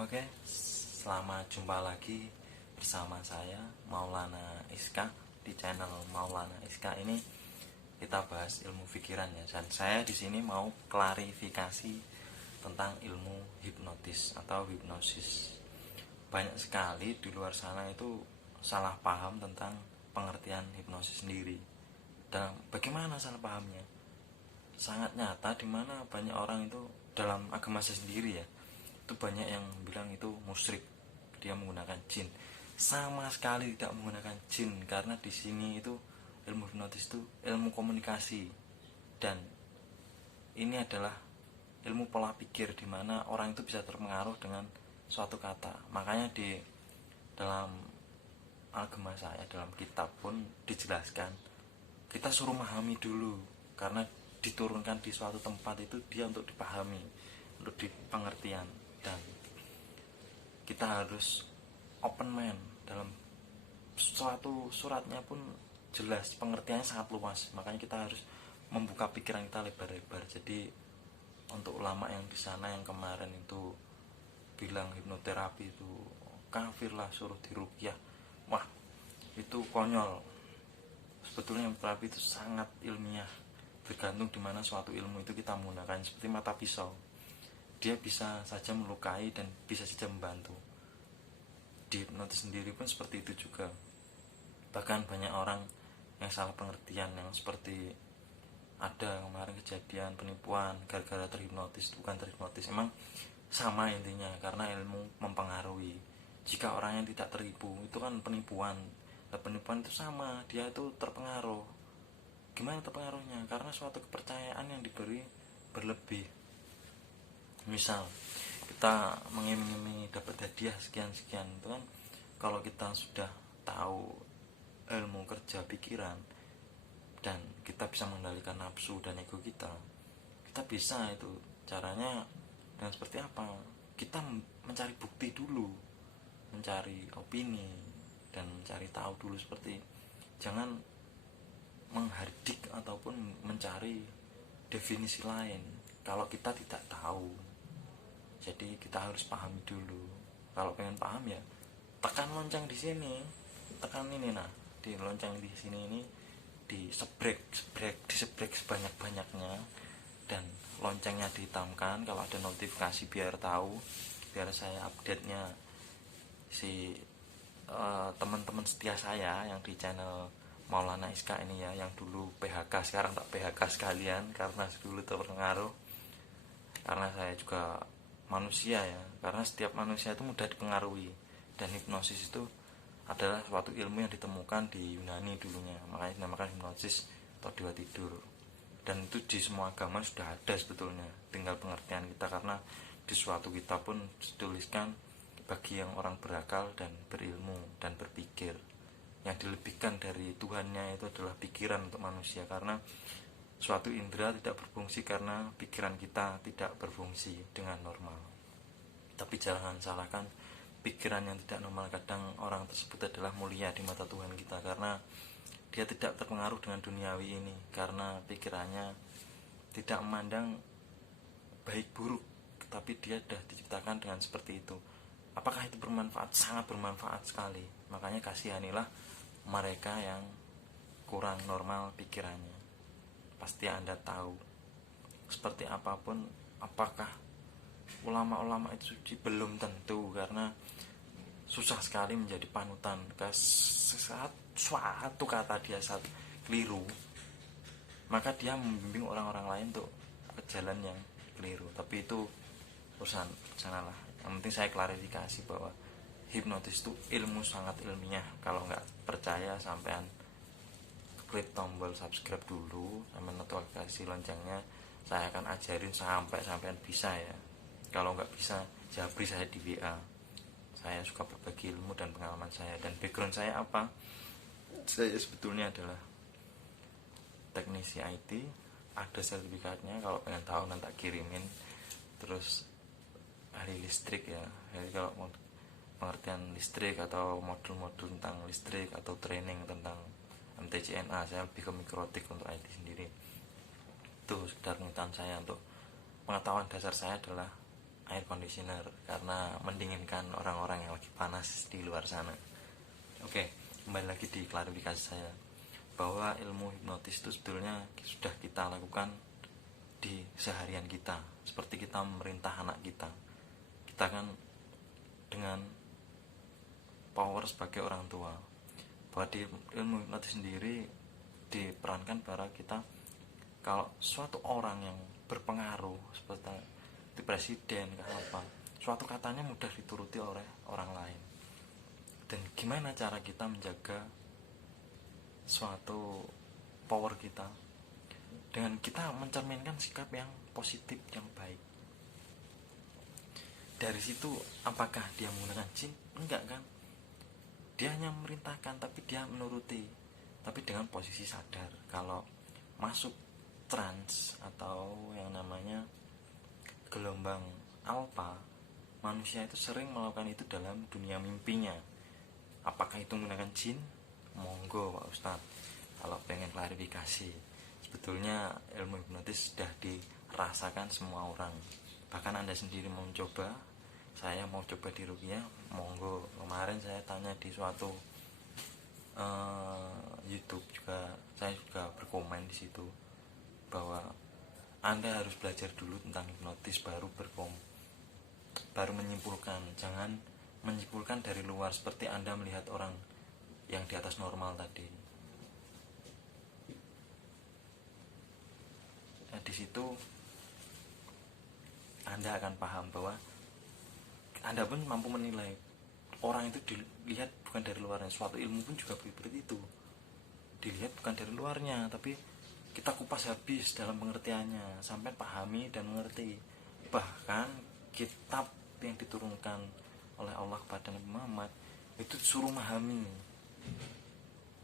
Oke, selamat jumpa lagi bersama saya Maulana Iska di channel Maulana Iska ini. Kita bahas ilmu pikiran ya, dan saya di sini mau klarifikasi tentang ilmu hipnotis atau hipnosis. Banyak sekali di luar sana itu salah paham tentang pengertian hipnosis sendiri. Dan bagaimana salah pahamnya? Sangat nyata, dimana banyak orang itu dalam agama saya sendiri ya, itu banyak yang bilang itu musyrik, dia menggunakan jin. Sama sekali tidak menggunakan jin, karena di sini itu ilmu hipnotis itu ilmu komunikasi, dan ini adalah ilmu pola pikir, di mana orang itu bisa terpengaruh dengan suatu kata. Makanya di dalam agama saya, dalam kitab pun dijelaskan kita suruh memahami dulu, karena diturunkan di suatu tempat itu dia untuk dipahami, untuk dipengertian, dan kita harus open mind. Dalam suatu suratnya pun jelas, pengertiannya sangat luas, makanya kita harus membuka pikiran kita lebar-lebar. Jadi untuk ulama yang di sana yang kemarin itu bilang hipnoterapi itu kafir lah, suruh diruqyah, wah itu konyol. Sebetulnya terapi itu sangat ilmiah, tergantung dimana suatu ilmu itu kita menggunakan. Seperti mata pisau, dia bisa saja melukai dan bisa saja membantu. Di hipnotis sendiri pun seperti itu juga. Bahkan banyak orang yang salah pengertian, yang seperti ada kemarin kejadian penipuan gara-gara terhipnotis. Bukan terhipnotis, emang sama intinya, karena ilmu mempengaruhi. Jika orang yang tidak tertipu itu kan penipuan, nah, penipuan itu sama, dia itu terpengaruh. Gimana terpengaruhnya? Karena suatu kepercayaan yang diberi berlebih. Misal kita mengiming-imingi dapat hadiah sekian-sekian, itu kan kalau kita sudah tahu ilmu kerja pikiran dan kita bisa mengendalikan nafsu dan ego kita bisa itu caranya dengan seperti apa? Kita mencari bukti dulu, mencari opini, dan mencari tahu dulu. Seperti jangan menghardik ataupun mencari definisi lain kalau kita tidak tahu. Jadi kita harus pahami dulu. Kalau pengen paham ya tekan lonceng di sini, tekan ini, nah di lonceng di sini ini disebrek sebanyak-banyaknya, dan loncengnya dihitamkan kalau ada notifikasi, biar tahu, biar saya update-nya si teman-teman setia saya yang di channel Maulana Iska ini ya, yang dulu PHK sekarang tak PHK sekalian karena dulu terpengaruh. Karena saya juga manusia ya, karena setiap manusia itu mudah dipengaruhi, dan hipnosis itu adalah suatu ilmu yang ditemukan di Yunani dulunya, makanya dinamakan hipnosis atau dewa tidur. Dan itu di semua agama sudah ada sebetulnya, tinggal pengertian kita, karena di suatu kitab pun dituliskan bagi yang orang berakal dan berilmu dan berpikir. Yang dilebihkan dari Tuhannya itu adalah pikiran untuk manusia, karena suatu indera tidak berfungsi karena pikiran kita tidak berfungsi dengan normal. Tapi jangan salahkan pikiran yang tidak normal. Kadang orang tersebut adalah mulia di mata Tuhan kita, karena dia tidak terpengaruh dengan duniawi ini, karena pikirannya tidak memandang baik buruk, tapi dia sudah diciptakan dengan seperti itu. Apakah itu bermanfaat? Sangat bermanfaat sekali. Makanya kasihanilah mereka yang kurang normal pikirannya. Pasti Anda tahu seperti apapun, apakah ulama-ulama itu suci? Belum tentu, karena susah sekali menjadi panutan. Saat suatu kata dia saat keliru, maka dia membimbing orang-orang lain untuk ke jalan yang keliru. Tapi itu urusan sanalah. Yang penting saya klarifikasi bahwa hipnotis itu ilmu sangat ilmiah. Kalau nggak percaya, sampean klik tombol subscribe dulu sama notifikasi loncengnya. Saya akan ajarin sampai sampean bisa ya. Kalau nggak bisa, jabri saya di WA. Saya suka berbagi ilmu dan pengalaman saya. Dan background saya apa? Saya sebetulnya adalah teknisi IT, ada sertifikatnya. Kalau pengen tahu nanti tak kirimin. Terus ahli listrik ya. Jadi kalau mau pengertian listrik atau modul-modul tentang listrik atau training tentang MTCNA, saya lebih ke mikrotik untuk IT sendiri. Itu sekedar pengetahuan saya. Untuk pengetahuan dasar saya adalah air conditioner karena mendinginkan orang-orang yang lagi panas di luar sana. Oke, kembali lagi di klarifikasi saya bahwa ilmu hipnotis itu sebetulnya sudah kita lakukan di seharian kita, seperti kita memerintah anak kita. Kita kan dengan power sebagai orang tua, bahwa di ilmu hipnotis sendiri diperankan bahwa kita, kalau suatu orang yang berpengaruh seperti di presiden ke apa, suatu katanya mudah dituruti oleh orang lain. Dan gimana cara kita menjaga suatu power kita dengan kita mencerminkan sikap yang positif, yang baik. Dari situ apakah dia menggunakan jin? Enggak kan, dia hanya memerintahkan, tapi dia menuruti, tapi dengan posisi sadar. Kalau masuk trans atau yang namanya gelombang alfa, manusia itu sering melakukan itu dalam dunia mimpinya. Apakah itu menggunakan jin? Monggo Pak Ustadz, kalau pengen klarifikasi. Sebetulnya ilmu hipnotis sudah dirasakan semua orang, bahkan Anda sendiri mau mencoba. Saya mau coba di Rukia, monggo. Kemarin saya tanya di suatu YouTube juga, saya juga berkomen di situ bahwa Anda harus belajar dulu tentang hipnotis baru menyimpulkan. Jangan menyimpulkan dari luar seperti Anda melihat orang yang di atas normal tadi. Di situ Anda akan paham bahwa Anda pun mampu menilai orang itu dilihat bukan dari luarnya. Suatu ilmu pun juga seperti itu, dilihat bukan dari luarnya, tapi kita kupas habis dalam pengertiannya sampai pahami dan mengerti. Bahkan kitab yang diturunkan oleh Allah kepada Nabi Muhammad itu suruh memahami,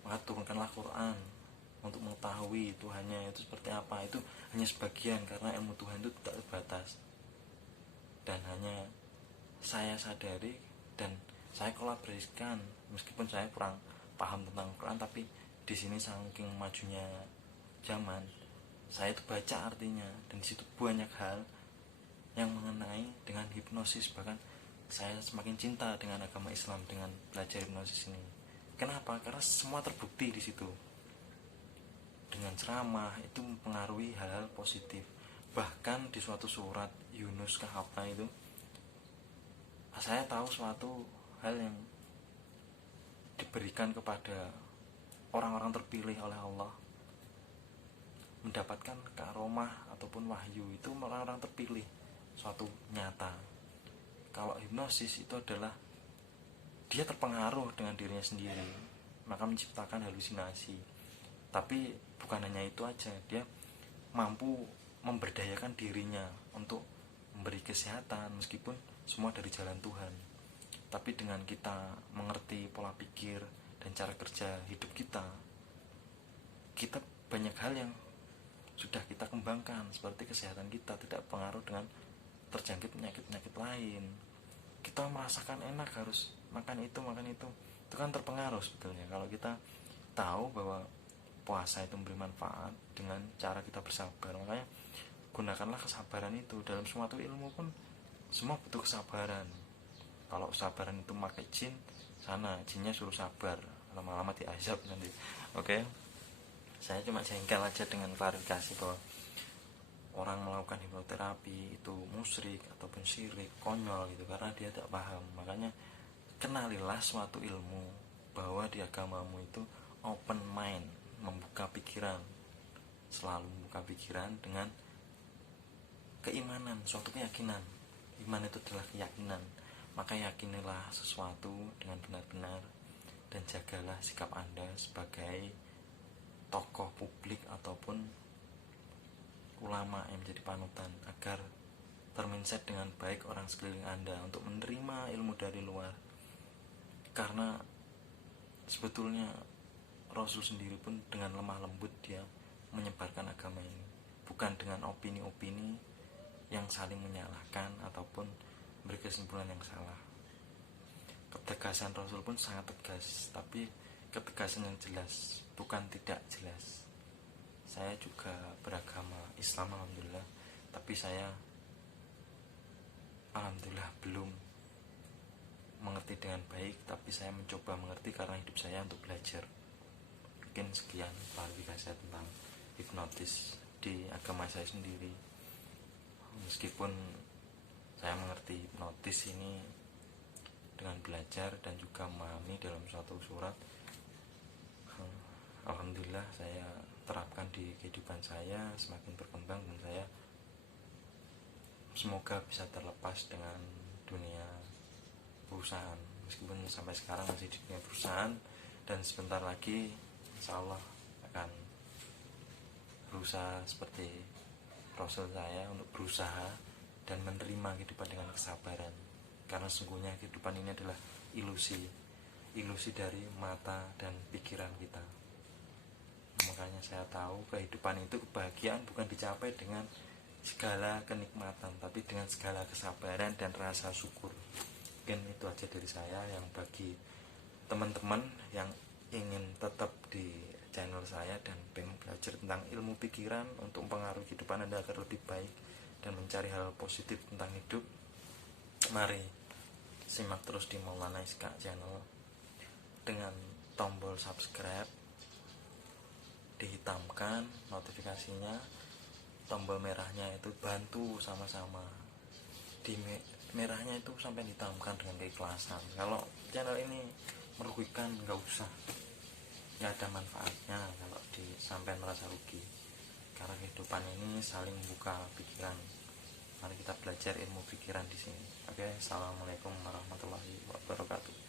maka turunkanlah Quran untuk mengetahui Tuhannya itu seperti apa. Itu hanya sebagian, karena ilmu Tuhan itu tak terbatas. Dan hanya saya sadari dan saya kolaborasikan, meskipun saya kurang paham tentang Quran, tapi di sini saking majunya zaman, saya itu baca artinya, dan di situ banyak hal yang mengenai dengan hipnosis. Bahkan saya semakin cinta dengan agama Islam dengan belajar hipnosis ini. Kenapa? Karena semua terbukti di situ. Dengan ceramah itu mempengaruhi hal-hal positif. Bahkan di suatu surat Yunus ke apa itu, saya tahu suatu hal yang diberikan kepada orang-orang terpilih oleh Allah, mendapatkan karomah ataupun wahyu, itu orang-orang terpilih, suatu nyata. Kalau hipnosis itu adalah dia terpengaruh dengan dirinya sendiri, maka menciptakan halusinasi. Tapi bukan hanya itu aja, dia mampu memberdayakan dirinya untuk memberi kesehatan, meskipun semua dari jalan Tuhan. Tapi dengan kita mengerti pola pikir dan cara kerja hidup kita banyak hal yang sudah kita kembangkan, seperti kesehatan kita tidak pengaruh dengan terjangkit penyakit-penyakit lain. Kita merasakan enak harus makan itu kan terpengaruh sebetulnya. Kalau kita tahu bahwa puasa itu memberi manfaat dengan cara kita bersabar, makanya gunakanlah kesabaran itu. Dalam suatu ilmu pun semua butuh kesabaran. Kalau kesabaran itu pakai jin, sana jinnya suruh sabar, lama-lama diazab nanti. Oke. Saya cuma jengkel aja dengan klarifikasi bahwa orang melakukan hipnoterapi itu musyrik ataupun syirik, konyol gitu, karena dia tidak paham. Makanya kenalilah suatu ilmu, bahwa di agamamu itu open mind, membuka pikiran, selalu membuka pikiran dengan keimanan, suatu keyakinan. Iman itu adalah keyakinan, maka yakinilah sesuatu dengan benar-benar, dan jagalah sikap Anda sebagai tokoh publik ataupun ulama yang menjadi panutan, agar termindset dengan baik orang sekeliling Anda untuk menerima ilmu dari luar. Karena sebetulnya Rasul sendiri pun dengan lemah lembut dia menyebarkan agama ini, bukan dengan opini-opini yang saling menyalahkan ataupun beri kesimpulan yang salah. Ketegasan Rasul pun sangat tegas, tapi ketegasan yang jelas, bukan tidak jelas. Saya juga beragama Islam alhamdulillah, tapi saya alhamdulillah belum mengerti dengan baik, tapi saya mencoba mengerti karena hidup saya untuk belajar. Mungkin sekian klarifikasi saya tentang hipnotis di agama saya sendiri. Meskipun saya mengerti hipnotis ini dengan belajar dan juga memahami dalam suatu surat, alhamdulillah saya terapkan di kehidupan saya, semakin berkembang, dan saya semoga bisa terlepas dengan dunia perusahaan, meskipun sampai sekarang masih di dunia perusahaan, dan sebentar lagi insya Allah akan berusaha seperti Rasul saya untuk berusaha dan menerima kehidupan dengan kesabaran, karena sesungguhnya kehidupan ini adalah ilusi dari mata dan pikiran kita. Makanya saya tahu kehidupan itu, kebahagiaan bukan dicapai dengan segala kenikmatan, tapi dengan segala kesabaran dan rasa syukur. Mungkin itu aja dari saya. Yang bagi teman-teman yang ingin tetap di channel saya dan pengen belajar tentang ilmu pikiran untuk mempengaruhi kehidupan Anda agar lebih baik dan mencari hal positif tentang hidup, mari simak terus di Maulana Iska channel dengan tombol subscribe dihitamkan notifikasinya, tombol merahnya itu bantu sama-sama di merahnya itu sampai dihitamkan dengan keikhlasan. Kalau channel ini merugikan nggak usah, nggak ada manfaatnya kalau sampai merasa rugi, karena kehidupan ini saling membuka pikiran. Mari kita belajar ilmu pikiran di sini. Oke, assalamualaikum warahmatullahi wabarakatuh.